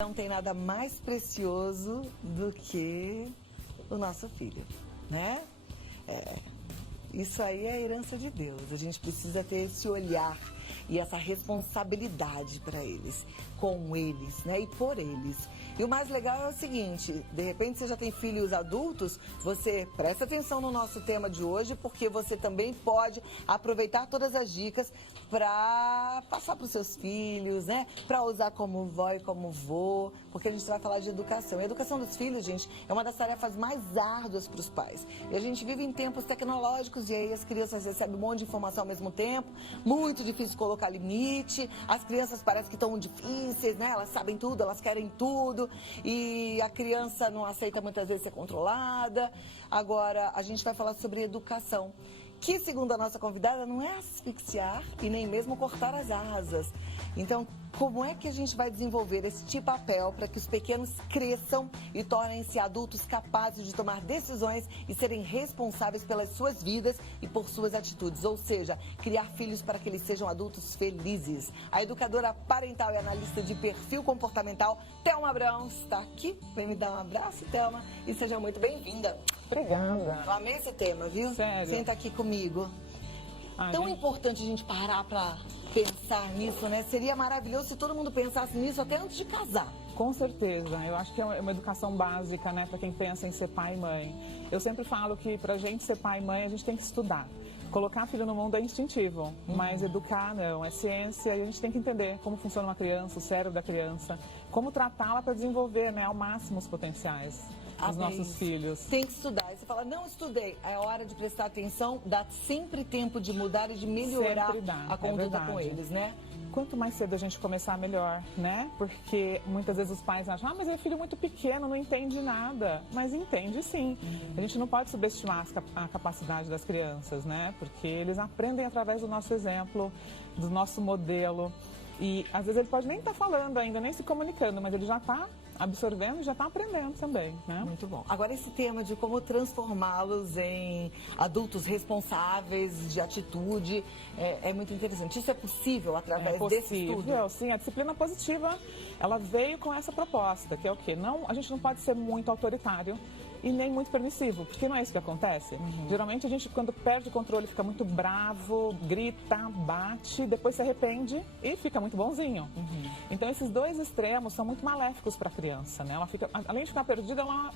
Não tem nada mais precioso do que o nosso filho, né? Isso aí é a herança de Deus. A gente precisa ter esse olhar e essa responsabilidade para eles, com eles, né? E por eles. E o mais legal é o seguinte, de repente você já tem filhos adultos, você presta atenção no nosso tema de hoje, porque você também pode aproveitar todas as dicas para passar para os seus filhos, né? Para usar como vó e como vô, porque a gente vai falar de educação. E a educação dos filhos, gente, é uma das tarefas mais árduas para os pais. E a gente vive em tempos tecnológicos e aí as crianças recebem um monte de informação ao mesmo tempo, muito difícil colocar limite, as crianças parecem que estão difíceis, né? Elas sabem tudo, elas querem tudo e a criança não aceita muitas vezes ser controlada. Agora, a gente vai falar sobre educação, que, segundo a nossa convidada, não é asfixiar e nem mesmo cortar as asas. Então, como é que a gente vai desenvolver este papel para que os pequenos cresçam e tornem-se adultos capazes de tomar decisões e serem responsáveis pelas suas vidas e por suas atitudes? Ou seja, criar filhos para que eles sejam adultos felizes. A educadora parental e analista de perfil comportamental, Thelma Abrão, está aqui. Vem me dar um abraço, Thelma, e seja muito bem-vinda. Obrigada. Eu amei esse tema, viu? Sério? Senta aqui comigo. Tão importante a gente parar para pensar nisso, né? Seria maravilhoso se todo mundo pensasse nisso até antes de casar. Com certeza. Eu acho que é uma educação básica, né, para quem pensa em ser pai e mãe. Eu sempre falo que para a gente ser pai e mãe, a gente tem que estudar. Colocar filho no mundo é instintivo, mas educar não, é ciência e a gente tem que entender como funciona uma criança, o cérebro da criança, como tratá-la para desenvolver, né, ao máximo os potenciais dos nossos filhos. Tem que estudar. Aí você fala, não estudei, é hora de prestar atenção, dá sempre tempo de mudar e de melhorar a conduta com eles, né? Quanto mais cedo a gente começar, melhor, né? Porque muitas vezes os pais acham, mas é filho muito pequeno, não entende nada. Mas entende sim. A gente não pode subestimar a capacidade das crianças, né? Porque eles aprendem através do nosso exemplo, do nosso modelo. E às vezes ele pode nem estar falando ainda, nem se comunicando, mas ele já está absorvendo e já está aprendendo também, né? Muito bom. Agora esse tema de como transformá-los em adultos responsáveis, de atitude, é muito interessante. Isso é possível através desse estudo? É possível, sim. A disciplina positiva, ela veio com essa proposta, que é o quê? A gente não pode ser muito autoritário e nem muito permissivo, porque não é isso que acontece. Geralmente a gente, quando perde o controle, fica muito bravo, grita, bate, depois se arrepende e fica muito bonzinho. Então esses dois extremos são muito maléficos para a criança, né? Ela fica, além de ficar perdida, ela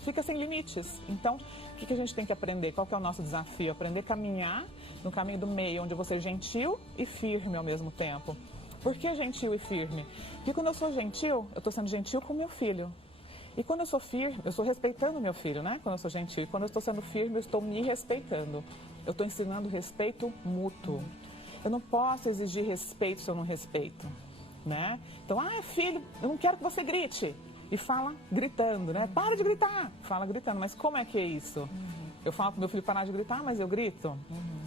fica sem limites. Então, o que a gente tem que aprender? Qual que é o nosso desafio? Aprender a caminhar no caminho do meio, onde eu vou ser gentil e firme ao mesmo tempo. Por que gentil e firme? Porque quando eu sou gentil, eu estou sendo gentil com meu filho. E quando eu sou firme, eu estou respeitando meu filho, né? Quando eu sou gentil. E quando eu estou sendo firme, eu estou me respeitando. Eu estou ensinando respeito mútuo. Eu não posso exigir respeito se eu não respeito, né? Então, filho, eu não quero que você grite. E fala gritando, né? Para de gritar. Fala gritando. Mas como é que é isso? Eu falo para meu filho parar de gritar, mas eu grito,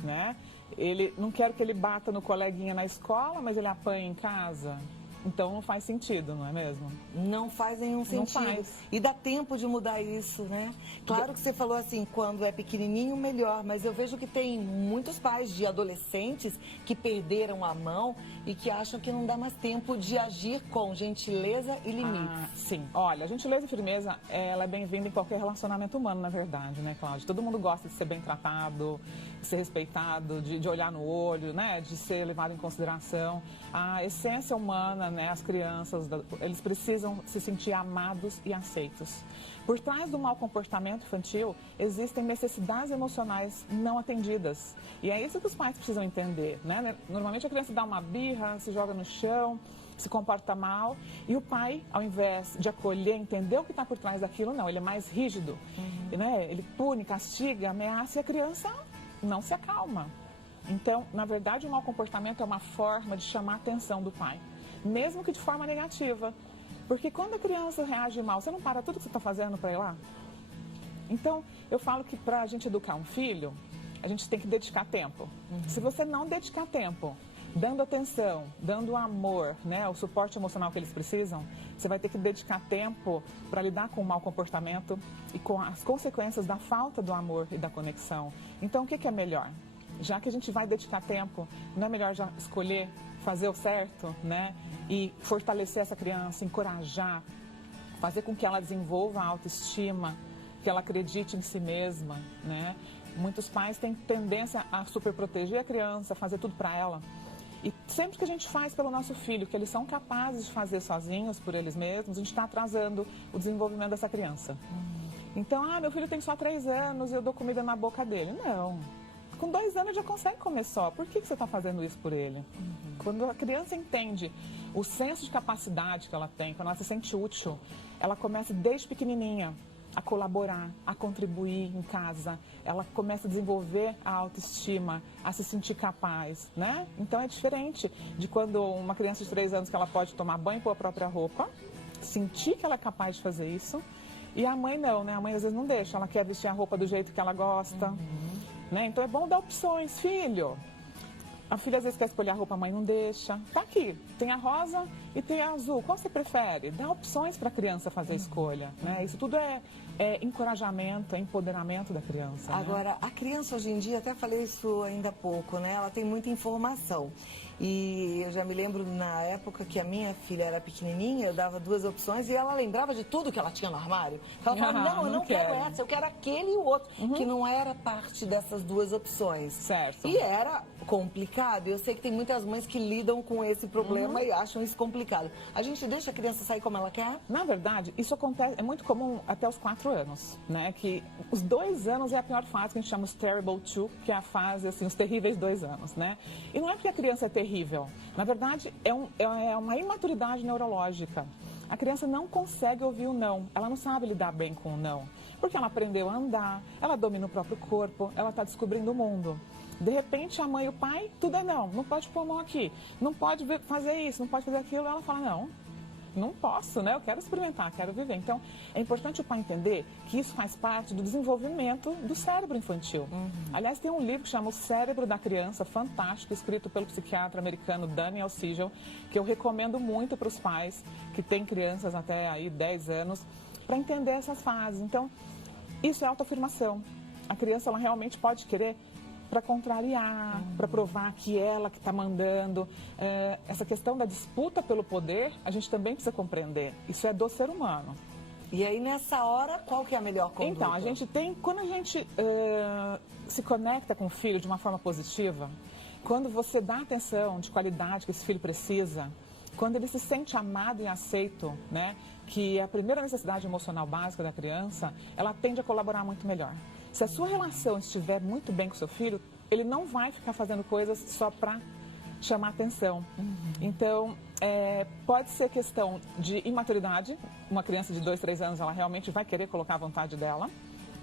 né? Ele, não quero que ele bata no coleguinha na escola, mas ele apanha em casa. Então não faz sentido, não é mesmo? Não faz nenhum sentido. Não faz. E dá tempo de mudar isso, né? Claro que você falou assim, quando é pequenininho, melhor. Mas eu vejo que tem muitos pais de adolescentes que perderam a mão e que acham que não dá mais tempo de agir com gentileza e limites. Sim. Olha, a gentileza e firmeza, ela é bem-vinda em qualquer relacionamento humano, na verdade, né, Cláudia? Todo mundo gosta de ser bem tratado, de ser respeitado, de olhar no olho, né? De ser levado em consideração. A essência humana, né, as crianças, eles precisam se sentir amados e aceitos. Por trás do mau comportamento infantil, existem necessidades emocionais não atendidas. E é isso que os pais precisam entender, né? Normalmente a criança dá uma birra, se joga no chão, se comporta mal, e o pai, ao invés de acolher, entender o que está por trás daquilo, não, ele é mais rígido, né? Ele pune, castiga, ameaça, e a criança não se acalma. Então, na verdade, o mau comportamento é uma forma de chamar a atenção do pai, mesmo que de forma negativa. Porque quando a criança reage mal, você não para tudo que você está fazendo para ir lá? Então, eu falo que para a gente educar um filho, a gente tem que dedicar tempo. Se você não dedicar tempo, dando atenção, dando amor, né, o suporte emocional que eles precisam, você vai ter que dedicar tempo para lidar com o mau comportamento e com as consequências da falta do amor e da conexão. Então, o que é melhor? Já que a gente vai dedicar tempo, não é melhor já escolher fazer o certo, né? E fortalecer essa criança, encorajar, fazer com que ela desenvolva a autoestima, que ela acredite em si mesma, né? Muitos pais têm tendência a superproteger a criança, fazer tudo para ela. E sempre que a gente faz pelo nosso filho, que eles são capazes de fazer sozinhos, por eles mesmos, a gente está atrasando o desenvolvimento dessa criança. Então, meu filho tem só 3 anos e eu dou comida na boca dele. Não. Com 2 anos já consegue comer só. Por que você está fazendo isso por ele? Quando a criança entende o senso de capacidade que ela tem, quando ela se sente útil, ela começa desde pequenininha a colaborar, a contribuir em casa. Ela começa a desenvolver a autoestima, a se sentir capaz, né? Então é diferente de quando uma criança de 3 anos que ela pode tomar banho com a própria roupa, sentir que ela é capaz de fazer isso, e a mãe não, né? A mãe às vezes não deixa, ela quer vestir a roupa do jeito que ela gosta, né? Então é bom dar opções, filho. A filha às vezes quer escolher a roupa, a mãe não deixa. Tá aqui, tem a rosa e tem a azul. Qual você prefere? Dá opções para a criança fazer a escolha, né? Isso tudo é encorajamento, é empoderamento da criança. Agora, né? a criança hoje em dia, até falei isso ainda há pouco, né? Ela tem muita informação. E eu já me lembro na época que a minha filha era pequenininha, eu dava 2 opções e ela lembrava de tudo que ela tinha no armário. Ela falava, não, eu não quero essa, eu quero aquele e o outro, que não era parte dessas 2 opções. Certo. E era complicado. Eu sei que tem muitas mães que lidam com esse problema e acham isso complicado. A gente deixa a criança sair como ela quer? Na verdade, isso acontece, é muito comum até os 4 anos, né? Que os 2 anos é a pior fase, que a gente chama os terrible 2, que é a fase, assim, os terríveis 2 anos, né? E não é porque a criança é terrível. Na verdade, é uma imaturidade neurológica. A criança não consegue ouvir o não, ela não sabe lidar bem com o não. Porque ela aprendeu a andar, ela domina o próprio corpo, ela está descobrindo o mundo. De repente, a mãe e o pai, tudo é não. Não pode pôr a mão aqui, não pode fazer isso, não pode fazer aquilo. Ela fala, não posso, né? Eu quero experimentar, quero viver. Então, é importante o pai entender que isso faz parte do desenvolvimento do cérebro infantil. Aliás, tem um livro que chama O Cérebro da Criança, fantástico, escrito pelo psiquiatra americano Daniel Siegel, que eu recomendo muito para os pais que têm crianças até aí 10 anos, para entender essas fases. Então, isso é autoafirmação. A criança, ela realmente pode querer para contrariar, para provar que ela que está mandando. Essa questão da disputa pelo poder, a gente também precisa compreender. Isso é do ser humano. E aí, nessa hora, qual que é a melhor conduta? Então, quando a gente se conecta com o filho de uma forma positiva, quando você dá atenção de qualidade que esse filho precisa, quando ele se sente amado e aceito, né, que é a primeira necessidade emocional básica da criança, ela tende a colaborar muito melhor. Se a sua relação estiver muito bem com o seu filho, ele não vai ficar fazendo coisas só para chamar atenção. Então, pode ser questão de imaturidade. Uma criança de 2, 3 anos, ela realmente vai querer colocar a vontade dela,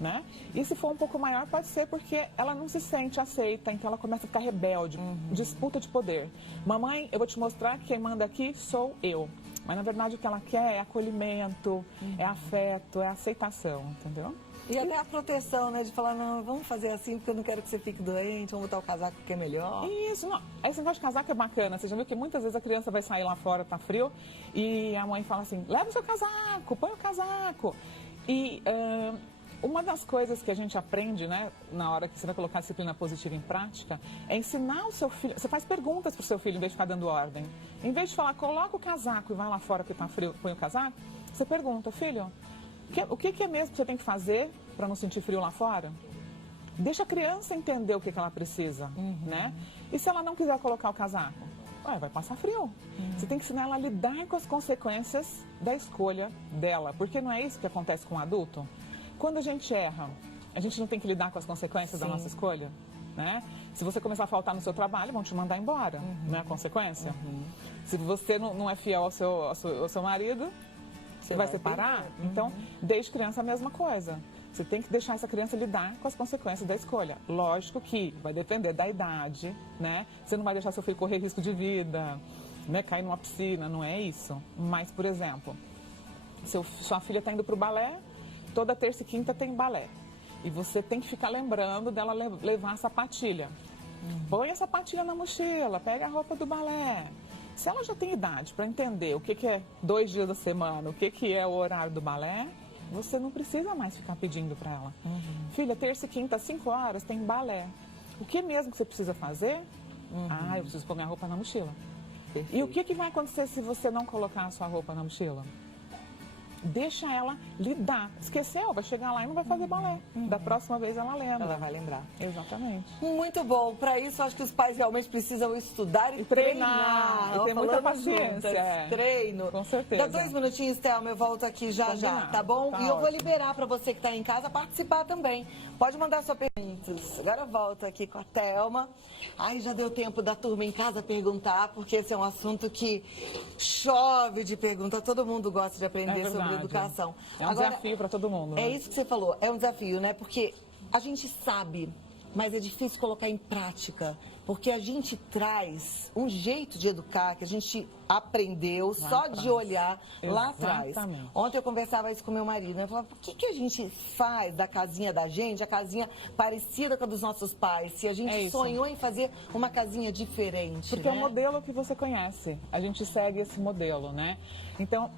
né? E se for um pouco maior, pode ser porque ela não se sente aceita, então ela começa a ficar rebelde, disputa de poder. Mamãe, eu vou te mostrar que quem manda aqui sou eu. Mas, na verdade, o que ela quer é acolhimento, é afeto, é aceitação, entendeu? E até a proteção, né? De falar, não, vamos fazer assim porque eu não quero que você fique doente, vamos botar o casaco que é melhor. Isso, não. Esse negócio de casaco é bacana. Você já viu que muitas vezes a criança vai sair lá fora, tá frio, e a mãe fala assim, leva o seu casaco, põe o casaco. E uma das coisas que a gente aprende, né, na hora que você vai colocar a disciplina positiva em prática, é ensinar o seu filho. Você faz perguntas pro seu filho em vez de ficar dando ordem. Em vez de falar, coloca o casaco e vai lá fora que tá frio, põe o casaco, você pergunta, filho, o que é mesmo que você tem que fazer para não sentir frio lá fora? Deixa a criança entender o que ela precisa, né? E se ela não quiser colocar o casaco? Vai passar frio. Você tem que ensinar ela a lidar com as consequências da escolha dela, porque não é isso que acontece com o adulto. Quando a gente erra, a gente não tem que lidar com as consequências da nossa escolha, né? Se você começar a faltar no seu trabalho, vão te mandar embora, não é a consequência? Se você não é fiel ao seu marido, você vai separar? Então, desde criança a mesma coisa. Você tem que deixar essa criança lidar com as consequências da escolha. Lógico que vai depender da idade, né? Você não vai deixar seu filho correr risco de vida, né? Cair numa piscina, não é isso. Mas, por exemplo, sua filha está indo para o balé, toda terça e quinta tem balé. E você tem que ficar lembrando dela levar a sapatilha. Põe a sapatilha na mochila, pega a roupa do balé. Se ela já tem idade para entender o que é 2 dias da semana, o que é o horário do balé, você não precisa mais ficar pedindo para ela. Filha, terça e quinta, às 5 horas, tem balé. O que mesmo que você precisa fazer? Eu preciso pôr minha roupa na mochila. Perfeito. E o que vai acontecer se você não colocar a sua roupa na mochila? Deixa ela lidar. Esqueceu, vai chegar lá e não vai fazer balé. Da próxima vez ela lembra. Ela vai lembrar. Exatamente. Muito bom. Para isso, acho que os pais realmente precisam estudar e treinar. E ter muita Falamos paciência. juntas. Treino. Com certeza. Dá 2 minutinhos, Thelma, eu volto aqui já, Combinado. tá bom? Tá E eu vou ótimo. liberar para você que está em casa participar também. Pode mandar sua pergunta. Agora eu volto aqui com a Thelma. Ai, já deu tempo da turma em casa perguntar, porque esse é um assunto que chove de pergunta. Todo mundo gosta de aprender sobre educação. É um desafio para todo mundo. É né? isso que você falou, é um desafio, né? Porque a gente sabe, mas é difícil colocar em prática. Porque a gente traz um jeito de educar que a gente aprendeu Lá só atrás. de olhar lá atrás. Exatamente. Ontem eu conversava isso com meu marido, né? Eu falava, por que a gente faz da casinha da gente a casinha parecida com a dos nossos pais? Se a gente É isso. sonhou em fazer uma casinha diferente, Porque é né? o modelo que você conhece. A gente segue esse modelo, né? Então,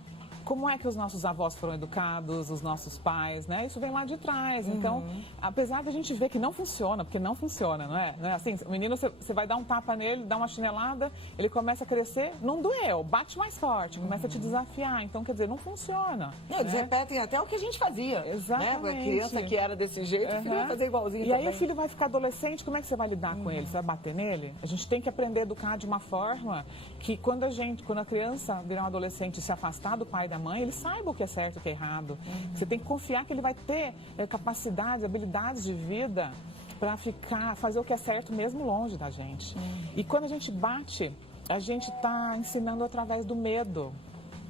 como é que os nossos avós foram educados, os nossos pais, né? Isso vem lá de trás. Então, apesar da gente ver que não funciona, porque não funciona, não é? Não é assim, o menino, você vai dar um tapa nele, dá uma chinelada, ele começa a crescer, não doeu, bate mais forte, começa a te desafiar. Então, quer dizer, não funciona. Não, eles né? repetem até o que a gente fazia. Exatamente. Né? A criança que era desse jeito, o filho vai fazer igualzinho E também. aí o filho vai ficar adolescente, como é que você vai lidar com ele? Você vai bater nele? A gente tem que aprender a educar de uma forma que quando a criança virar um adolescente e se afastar do pai e da mãe, ele saiba o que é certo e o que é errado. Você tem que confiar que ele vai ter capacidades, habilidades de vida para fazer o que é certo mesmo longe da gente. E quando a gente bate, a gente está ensinando através do medo,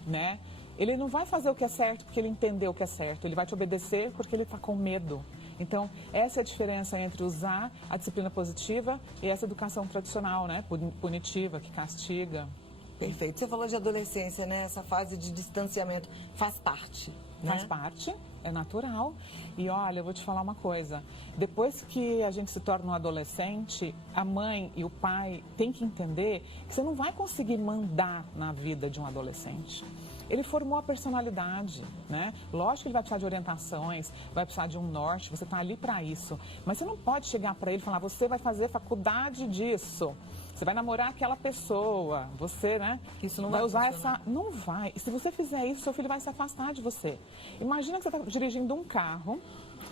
né? Ele não vai fazer o que é certo porque ele entendeu o que é certo, ele vai te obedecer porque ele está com medo. Então, essa é a diferença entre usar a disciplina positiva e essa educação tradicional, né? Punitiva, que castiga. Perfeito. Você falou de adolescência, né? Essa fase de distanciamento faz parte. Né? Faz parte, é natural. E olha, eu vou te falar uma coisa. Depois que a gente se torna um adolescente, a mãe e o pai têm que entender que você não vai conseguir mandar na vida de um adolescente. Ele formou a personalidade, né? Lógico que ele vai precisar de orientações, vai precisar de um norte, você está ali para isso. Mas você não pode chegar para ele e falar, você vai fazer faculdade disso. Você vai namorar aquela pessoa, você, né? Isso não vai vai usar funcionar. essa... Não vai. E se você fizer isso, seu filho vai se afastar de você. Imagina que você está dirigindo um carro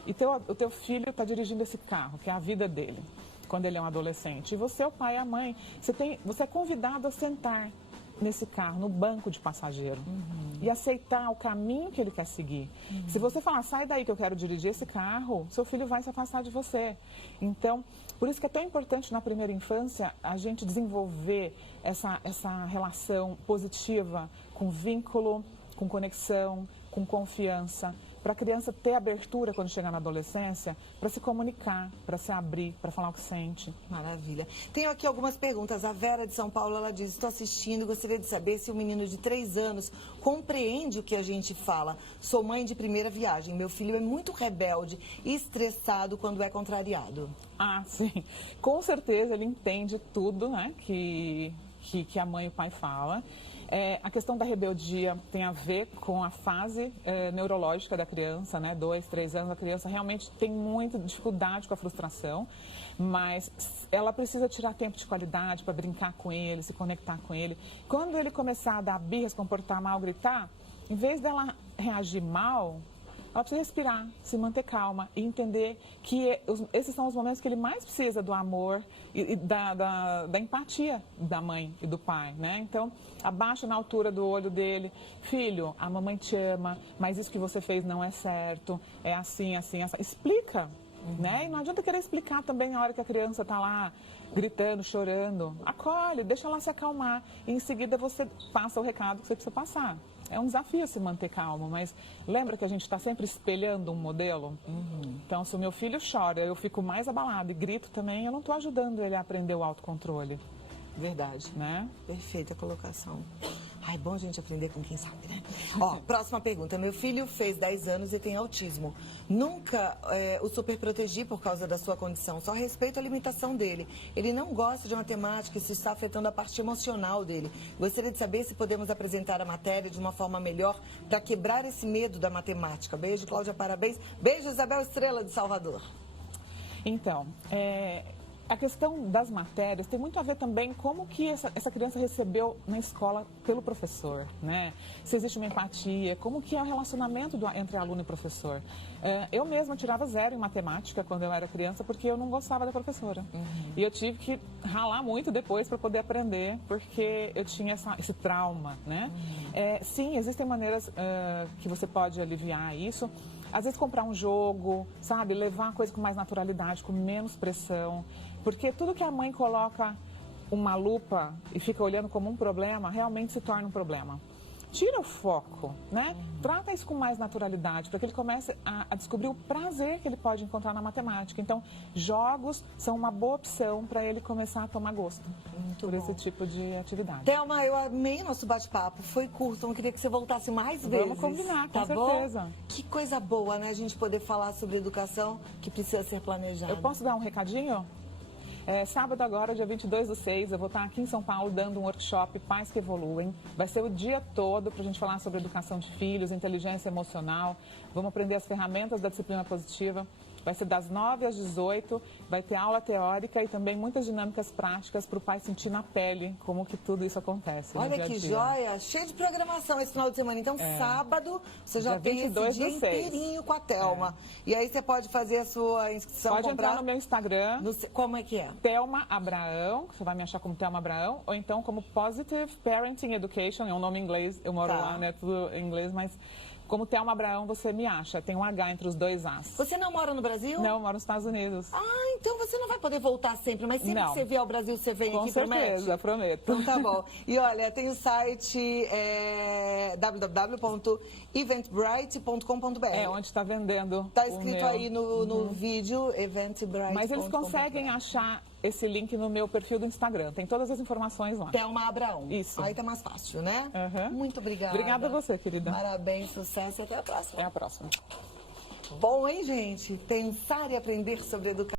e o teu filho está dirigindo esse carro, que é a vida dele, quando ele é um adolescente. E você, o pai e a mãe, você é convidado a sentar nesse carro, no banco de passageiro, e aceitar o caminho que ele quer seguir. Se você falar, sai daí que eu quero dirigir esse carro, seu filho vai se afastar de você. Então, por isso que é tão importante na primeira infância a gente desenvolver essa relação positiva, com vínculo, com conexão, com confiança, para a criança ter abertura quando chegar na adolescência, para se comunicar, para se abrir, para falar o que sente. Maravilha. Tenho aqui algumas perguntas. A Vera de São Paulo, ela diz, estou assistindo, gostaria de saber se o menino de 3 anos compreende o que a gente fala. Sou mãe de primeira viagem. Meu filho é muito rebelde e estressado quando é contrariado. Ah, sim. Com certeza ele entende tudo, né, que a mãe e o pai falam. A questão da rebeldia tem a ver com a fase neurológica da criança, né? 2, 3 anos, a criança realmente tem muita dificuldade com a frustração, mas ela precisa tirar tempo de qualidade para brincar com ele, se conectar com ele. Quando ele começar a dar birra, se comportar mal, gritar, em vez dela reagir mal, ela precisa respirar, se manter calma e entender que esses são os momentos que ele mais precisa do amor e da empatia da mãe e do pai, né? Então, abaixa na altura do olho dele. Filho, a mamãe te ama, mas isso que você fez não é certo, é assim, assim, assim. Explica, né? E não adianta querer explicar também na hora que a criança está lá gritando, chorando. Acolhe, deixa ela se acalmar e em seguida você passa o recado que você precisa passar. É um desafio se manter calmo, mas lembra que a gente está sempre espelhando um modelo? Então, se o meu filho chora, eu fico mais abalado e grito também, eu não estou ajudando ele a aprender o autocontrole. Verdade. Né? Perfeita colocação. Ai, bom a gente aprender com quem sabe, né? Ó, próxima pergunta. Meu filho fez 10 anos e tem autismo. Nunca o superprotegi por causa da sua condição. Só respeito a limitação dele. Ele não gosta de matemática e isso está afetando a parte emocional dele. Gostaria de saber se podemos apresentar a matéria de uma forma melhor para quebrar esse medo da matemática. Beijo, Cláudia, parabéns. Beijo, Isabel Estrela de Salvador. Então, A questão das matérias tem muito a ver também como que essa criança recebeu na escola pelo professor, né? Se existe uma empatia, como que é o relacionamento entre aluno e professor. Eu mesma tirava 0 em matemática quando eu era criança porque eu não gostava da professora. E eu tive que ralar muito depois para poder aprender, porque eu tinha esse trauma, né? Sim, existem maneiras que você pode aliviar isso. Às vezes comprar um jogo, sabe? Levar a coisa com mais naturalidade, com menos pressão. Porque tudo que a mãe coloca uma lupa e fica olhando como um problema, realmente se torna um problema. Tira o foco, né? Trata isso com mais naturalidade, para que ele comece a descobrir o prazer que ele pode encontrar na matemática. Então, jogos são uma boa opção para ele começar a tomar gosto por esse tipo de atividade. Thelma, eu amei nosso bate-papo. Foi curto, eu queria que você voltasse mais vezes. Vamos combinar, com tá certeza. Bom? Que coisa boa, né? A gente poder falar sobre educação que precisa ser planejada. Eu posso dar um recadinho? Sábado agora, dia 22/6, eu vou estar aqui em São Paulo dando um workshop Pais que Evoluem. Vai ser o dia todo para a gente falar sobre educação de filhos, inteligência emocional. Vamos aprender as ferramentas da disciplina positiva. Vai ser das 9 às 18, vai ter aula teórica e também muitas dinâmicas práticas para o pai sentir na pele como que tudo isso acontece. Olha que joia, cheio de programação esse final de semana. Então, sábado, você já tem esse dia inteirinho com a Thelma. E aí você pode fazer a sua inscrição. Pode entrar no meu Instagram. Como é que é? Thelma Abraão, você vai me achar como Thelma Abraão, ou então como Positive Parenting Education, é um nome em inglês, eu moro lá, né, tudo em inglês, mas... Como Thelma Abraão, você me acha. Tem um H entre os 2 As. Você não mora no Brasil? Não, eu moro nos Estados Unidos. Ah, então você não vai poder voltar sempre, mas sempre que você vier ao Brasil, você vem aqui, promete? Com certeza, prometo. Então tá bom. E olha, tem o site www.eventbrite.com.br. Onde está vendendo. Tá escrito aí no vídeo, Eventbrite. Mas eles conseguem achar esse link no meu perfil do Instagram. Tem todas as informações lá. Thelma Abraão. Isso. Aí tá mais fácil, né? Muito obrigada. Obrigada a você, querida. Parabéns, sucesso e até a próxima. Até a próxima. Bom, hein, gente? Pensar e aprender sobre educação.